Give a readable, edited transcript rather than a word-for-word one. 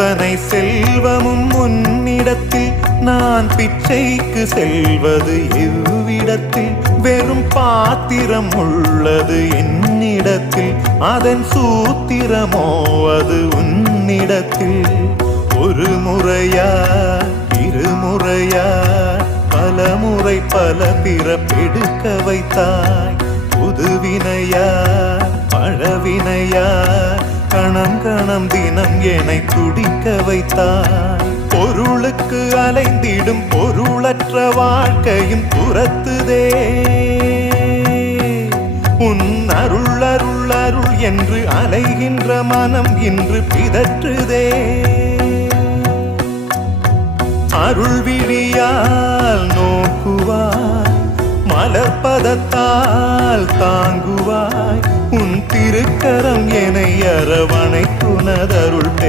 அத்தனை செல்வமும் உன்னிடத்தில் நான் பிச்சைக்கு செல்வது எவ்விடத்தில் வெறும் பாத்திரம் உள்ளது என்னிடத்தில் அதன் சூத்திரமோ அது உன்னிடத்தில் ஒரு முறையா இருமுறையா பல முறை பல பிறப்பெடுக்க வைத்தாய் புதுவினையா பழவினையா கணம் கணம் தினம் என்னை துடிக்க வைத்தாய் பொருளுக்கு அலைந்திடும் பொருளற்ற வாழ்க்கையும் துரத்துதே உன் அருள் அருள் அருள் என்று அலைகின்ற மனம் இன்று பிதற்றுதே அருள் விழியால் நோக்குவாய் மலர்பதத்தால் தாங்குவாய் உன் திருக்கரம் என்னை அரவணைத்துனதருள்